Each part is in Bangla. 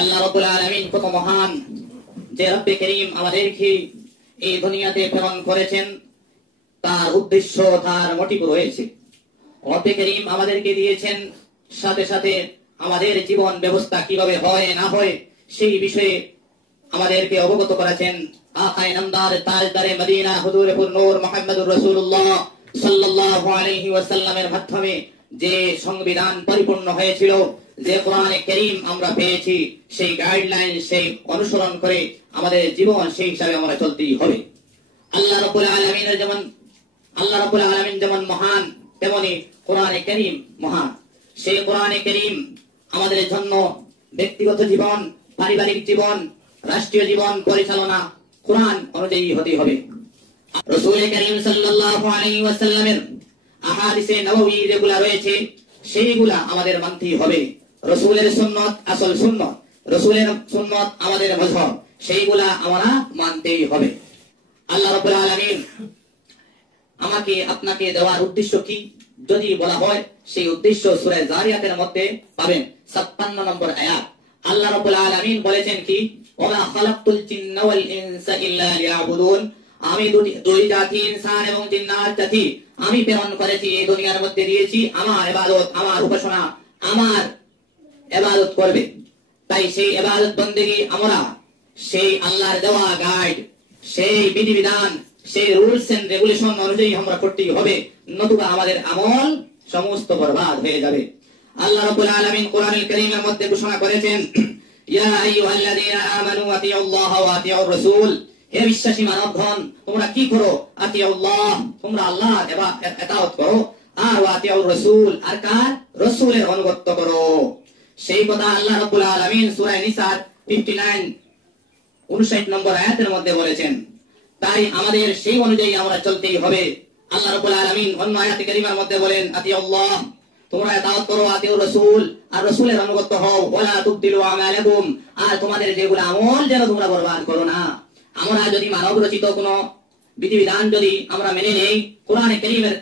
আল্লাহ রাব্বুল আলামিন কত মহান, যে রব্বে করিম আমাদেরকে এই দুনিয়াতে প্রেরণ করেছেন, তার উদ্দেশ্য, তার মোটিভ রয়েছে। রব্বে করিম আমাদেরকে দিয়েছেন, সাথে সাথে আমাদের জীবন ব্যবস্থা কিভাবে হয় না হয় সেই বিষয়ে আমাদেরকে অবগত করেছেন। আকায়ে নামদার তাজদারে মদিনা হুজুরে নূর মুহাম্মদুর রাসূলুল্লাহ সাল্লাল্লাহু আলাইহি ওয়াসাল্লামের মাধ্যমে যে সংবিধান পরিপূর্ণ হয়েছিল, যে কোরআনে কারীম আমরা পেয়েছি, সেই গাইডলাইন, সেই অনুসরণ করে আমাদের জীবন সেই হিসাবে আমরা চলতেই হবে। আল্লাহ রাব্বুল আলামিন যেমন মহান, তেমনি কোরআনে কারীম মহান। সেই কোরআনে কারীম আমাদের জন্য ব্যক্তিগত জীবন, পারিবারিক জীবন, রাষ্ট্রীয় জীবন পরিচালনা কোরআন অনুযায়ী হতে হবে। রাসূল কারীম সাল্লাল্লাহু আলাইহি ওয়াসাল্লামের আহাদিসে নববী যেগুলা রয়েছে সেইগুলা আমাদের মানতেই হবে। রাসূলের সুন্নাত আসল সুন্নাত, রাসূলের সুন্নাত আমাদের মাযহাব, সেইগুলা আমরা মানতেই হবে। আল্লাহ রাব্বুল আলামিন আমাকে আপনাকে দেওয়ার উদ্দেশ্য কি যদি বলা হয়, সেই উদ্দেশ্য সূরা জারিয়াতের মধ্যে পাবেন 56 নম্বর আয়াত। আল্লাহ রাব্বুল আলামিন বলেছেন কি, ওয়া খালাকতুল জিন্না ওয়াল ইনসা ইল্লা লিয়াবুদুন, আমি দুই জাতি ইনসান এবং জিন্নাত জাতি আমি প্রেরণ করেছি, এই দুনিয়ার মধ্যে দিয়েছি আমার ইবাদত, আমার উপাসনা, আমার ইবাদত করবে। তাই সেই ইবাদত বন্দেগী আমরা সেই আল্লাহর দেওয়া গাইড, সেই বিধিবিধান, সেই রুলস এন্ড রেগুলেশন অনুযায়ী আমরা করতেই হবে, নতুবা আমাদের আমল সমস্ত বরবাদ হয়ে যাবে। আল্লাহ রাব্বুল আলামিন কোরআনুল কারীমের মধ্যে ঘোষণা করেছেন, ইয়া আইয়ুহাল্লাযীনা আমানু আতিউল্লাহ ওয়া আতিউর রাসূল, হে বিশ্বাসী মানবগণ তোমরা কি করো, আতিউল্লাহ তোমরা আল্লাহর ইতাআত করো, আর ওয়া আতিউর রাসূল আর কার, রাসূলের অনুগত করো। সেই কথা আল্লাহ রাব্বুল আলামিন সূরা নিসা 59 নম্বর আয়াতের মধ্যে বলেছেন। তাই আমাদের সেই অনুযায়ী আমরা চলতেই হবে। আল্লাহ রাব্বুল আলামিন অন্য আয়াতে কারীমার মধ্যে বলেন, আতিউল্লাহ তোমরা ইতাআত করো, আতিউর রাসূল আর রাসূলের অনুগত হও, ওয়ালা তুবদিলু আমালাকুম আর তোমাদের যেগুলো আমল যেন তোমরা বরবাদ করো না। আমরা যদি মানব রচিত কোনো বিধিবিধান যদি আমরা মেনে নেই, কোরআনে কারীমের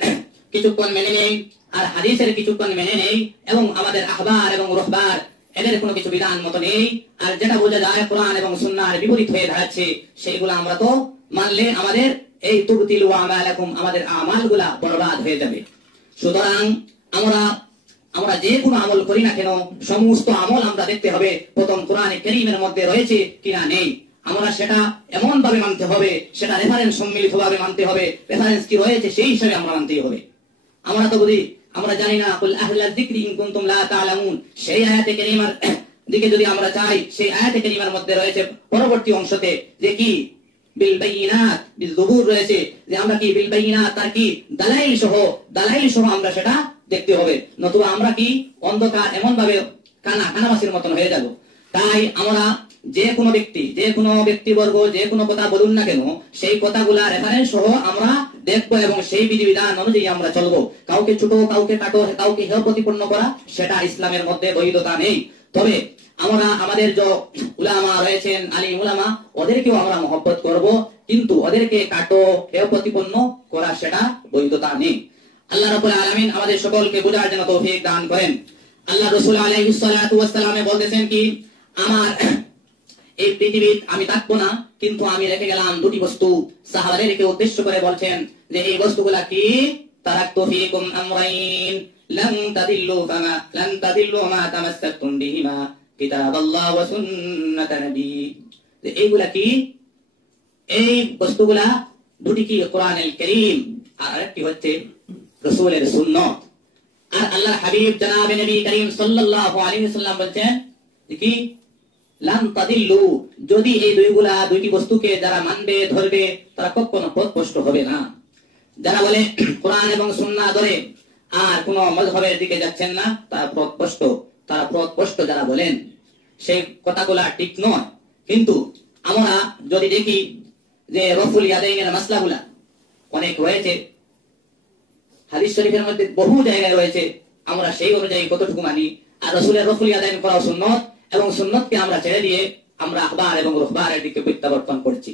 কিছুক্ষণ মেনে নেই আর হাদিসের কিছুক্ষণ মেনে নেই, এবং আমাদের আহবার এবং রুহবার এদের কোনো কিছু বিধান মতো নেই, আর যেটা বোঝা যায় কোরআন এবং সুন্নাহর বিপরীত হয়ে দাঁড়াচ্ছে, সেইগুলো আমরা তো মানলে আমাদের এই তুবতিলু আমালাকুম আমাদের আমালগুলা বরবাদ হয়ে যাবে। সুতরাং আমরা যে কোনো আমল করি না কেন, সমস্ত আমল আমরা দেখতে হবে প্রথম কোরআনে কারীমের মধ্যে রয়েছে কিনা নেই। আমরা সেটা এমন ভাবে মানতে হবে, সেটা রেফারেন্স সম্মিলিত ভাবে মানতে হবে, রেফারেন্স কি রয়েছে সেই হিসাবে আমরা মানতেই হবে। আমরা তো বুঝি, আমরা জানি না, কুল আহলা যিকরি ইন কুনতুম লা তা'লামুন, সেই আয়াতে কারীমার দিকে যদি আমরা চাই, সেই আয়াতে কারীমার মধ্যে রয়েছে পরবর্তী অংশতে যে কি বিল বাইনাত বিল যুবুর রয়েছে, যে আমরা কি বিল বাইনাত তার কি দালাইল সহ আমরা সেটা দেখতে হবে, নতুবা আমরা কি অন্ধকার এমন ভাবে কানামাছির মতন হয়ে যাব। তাই আমরা যে কোনো ব্যক্তিবর্গ যে কোনো কথা বলুন না কেন, সেই কথাগুলা রেফারেন্স সহ আমরা দেখবো এবং সেই বিধিবিধান অনুযায়ী আমরা চলবো। কাউকে ছোট, কাউকে কাটো, কাউকে হেয় প্রতিপন্ন করা সেটা ইসলামের মধ্যে বৈধতা নেই। তবে আমরা আমাদের যে উলামা রয়েছেন, আলিম উলামা, ওদেরকেও আমরা মহব্বত করব, কিন্তু ওদেরকে কাটো, হেয় প্রতিপন্ন করা সেটা বৈধতা নেই। আল্লাহ রাব্বুল আলামিন আমাদের সকলকে বোঝার জন্য তৌফিক দান করেন। আল্লাহ রাসূল আলাইহিস সালাতু ওয়াস সালামে বলতেছেন কি, আমার এই পৃথিবীতে আমি থাকবো না, কিন্তু আমি রেখে গেলাম দুটি বস্তু। সাহাবাদেরকে উদ্দেশ্য করে বলছেন যে এই বস্তুগুলা কি, তারাকতু ফীকুম আমরাইন লান তাদিল্লু মা তামাসসাকতুম বিহিমা কিতাবাল্লাহ ওয়া সুন্নাত নবী। যে এইগুলা কি, এই বস্তুগুলা দুটি কি, কোরআনুল কারীম আর আরেকটি হচ্ছে রাসূলের সুন্নাত। আর আল্লাহর হাবিব জনাবে নবী করিম সাল্লাল্লাহু আলাইহি ওয়াসাল্লাম বলেন কি, লান তাদিল্লু, যদি এই দুইটি বস্তুকে যারা মানবে, ধরবে, তারা কখনো পথভ্রষ্ট হবে না। যারা বলে কোরআন এবং সুন্নাহ ধরে আর কোন মাযহাবের দিকে যাচ্ছেন না, তারা পথভ্রষ্ট যারা বলেন, সেই কথাগুলা ঠিক নয়। কিন্তু আমরা যদি দেখি যে রফুল ইয়াদাইনের মাসলাগুলা অনেক রয়েছে, হাদিস শরীফের মধ্যে বহু জায়গায় রয়েছে, আমরা সেই অনুযায়ী কতটুকু মানি। আর রাসূলের রফুল ইয়াদাইন করা সুন্নাত, এবং সুন্নাতকে আমরা ছেড়ে দিয়ে আমরা আহবার এবং রুহবারের দিকে প্রত্যাবর্তন করছি।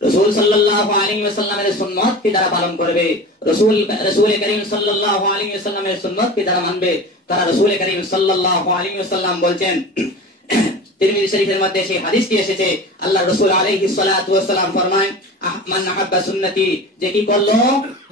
রাসূল সাল্লাল্লাহু আলাইহি ওয়াসাল্লামের সুন্নাতকে যারা পালন করবে, রাসূল করিম সাল্লাল্লাহু আলাইহি ওয়াসাল্লামের সুন্নাতকে যারা মানবে, তারা রাসূল করিম সাল্লাল্লাহু আলাইহি ওয়াসাল্লাম বলছেন তিরমিজি শরীফের মধ্যে সেই হাদিসটি এসেছে, আল্লাহ রাসূল আলাইহিস সালাতু ওয়াস সালাম ফরমায়, মান আহাব্বা সুন্নতি, যে কি করলো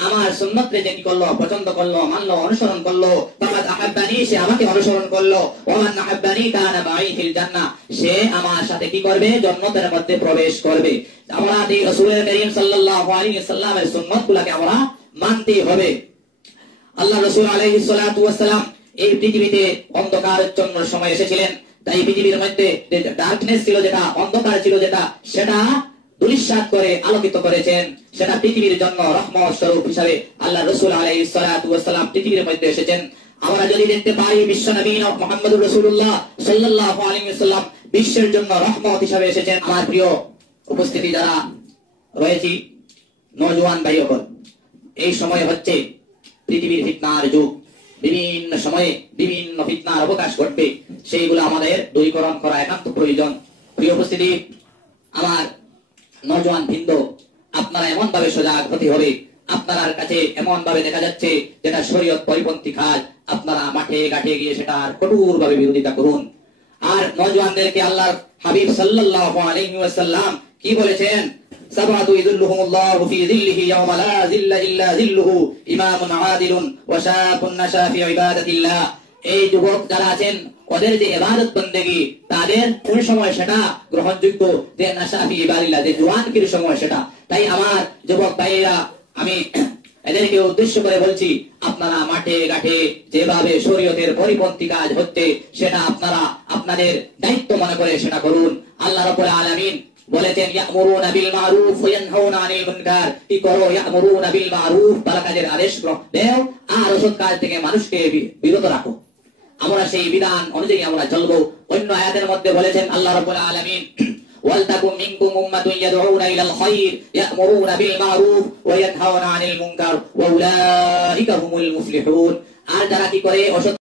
আমার সুন্নতকে, যে কি করলো পছন্দ করলো, মানলো, অনুসরণ করলো, ফাকাদ আহাব্বানি, সে আমাকে অনুসরণ করলো, ওয়া মান আহাব্বানি কানা মাই ফিল জান্নাহ, সে আমার সাথে কি করবে, জান্নাতের মধ্যে প্রবেশ করবে। আমরা এই রাসূলের করিম সাল্লাল্লাহু আলাইহি ওয়াসাল্লামের সুন্নাতগুলোকে আমরা মানতে হবে। আল্লাহ রাসূল আলাইহিস সালাতু ওয়াস সালাম এই পৃথিবীতে অন্ধকারাচ্ছন্ন সময় এসেছিলেন। তাই পৃথিবীর মধ্যে যে ডার্কনেস ছিল, যেটা অন্ধকার ছিল, যেটা সেটা দুলিশাত করে আলোকিত করেছেন, সেটা পৃথিবীর জন্য রহমত স্বরূপ হিসাবে আল্লাহ রাসূল আলাইহিস সালাতু ওয়াস সালাম পৃথিবীর মধ্যে এসেছেন। আমরা যদি দেখতে পাই বিশ্ব নবী মুহাম্মদুর রাসূলুল্লাহ সাল্লাল্লাহু আলাইহি ওয়াসাল্লাম বিশ্বের জন্য রহমত হিসাবে এসেছেন। আমার প্রিয় উপস্থিতি যারা রয়েছে, নওজোয়ান ভাই সকল, এই সময় হচ্ছে পৃথিবীর ফিতনার যুগ। বিভিন্ন সময়ে বিভিন্ন ফিতনার অবকাশ ঘটবে, সেইগুলো আমাদের দূরীকরণ করা একান্ত প্রয়োজন। প্রিয় উপস্থিতি, আমার নওজোয়ান বৃন্দ, আপনারা এমন ভাবে সজাগ হতে হবে, আপনার কাছে এমন ভাবে দেখা যাচ্ছে যেটা শরীয়ত পরিপন্থী কাজ, আপনারা মাঠে ঘাটে গিয়ে সেটার কঠোর ভাবে বিরোধিতা করুন। আর নওজোয়ানদেরকে আল্লাহর হাবিব সাল্লাল্লাহু আলাইহি ওয়াসাল্লাম কি বলেছেন, সাবাতু ইযিল্লুহুমুল্লাহু ফি যিল্লিহি ইয়াওমা লা যিল্লা ইল্লা যিল্লুহু, ইমামুন আদিলুন ওয়া শাবুন নাশা ফি ইবাদাতিল্লাহ। এই যুবক যারা আছেন, ওদের যে ইবাদত বন্দেগী, তাদের কোন সময় সেটা গ্রহণযোগ্য, যে নাশা ফি ইবাদাতিল্লাহ, যে জওয়ানকির সময় সেটা। তাই আমার যুবক ভাইয়েরা, আমি এদেরকে উদ্দেশ্য করে বলছি, আপনারা মাঠে ঘাটে যেভাবে শরীয়তের পরিপন্থী কাজ হচ্ছে, সেটা আপনারা আপনাদের দায়িত্ব মনে করে সেটা করুন। আল্লাহ রাব্বুল আলামিন বলেছেন, ইয়ামুরুনা বিল মারুফ ওয়া ইয়ানহাউনা আনিল মুনকার, কি করো, ইয়ামুরুনা বিল মারুফ, ভালো কাজের আদেশ দাও, আর অসৎ কাজ থেকে মানুষকে বিরত রাখো। আমরা সেই বিধান অনুযায়ী আমরা চলবো। অন্য আয়াতের মধ্যে বলেছেন আল্লাহ রাব্বুল আলামিন, ওয়ালতাকুম মিনকুম উম্মাতুন ইয়াদউনা ইলাল খায়র ইয়ামুরুনা বিল মারুফ ওয়া ইয়ানহাউনা আনিল মুনকার ওয়া উলাইকা হুমুল মুফলিহুন। আর যারা কি করে, অসৎ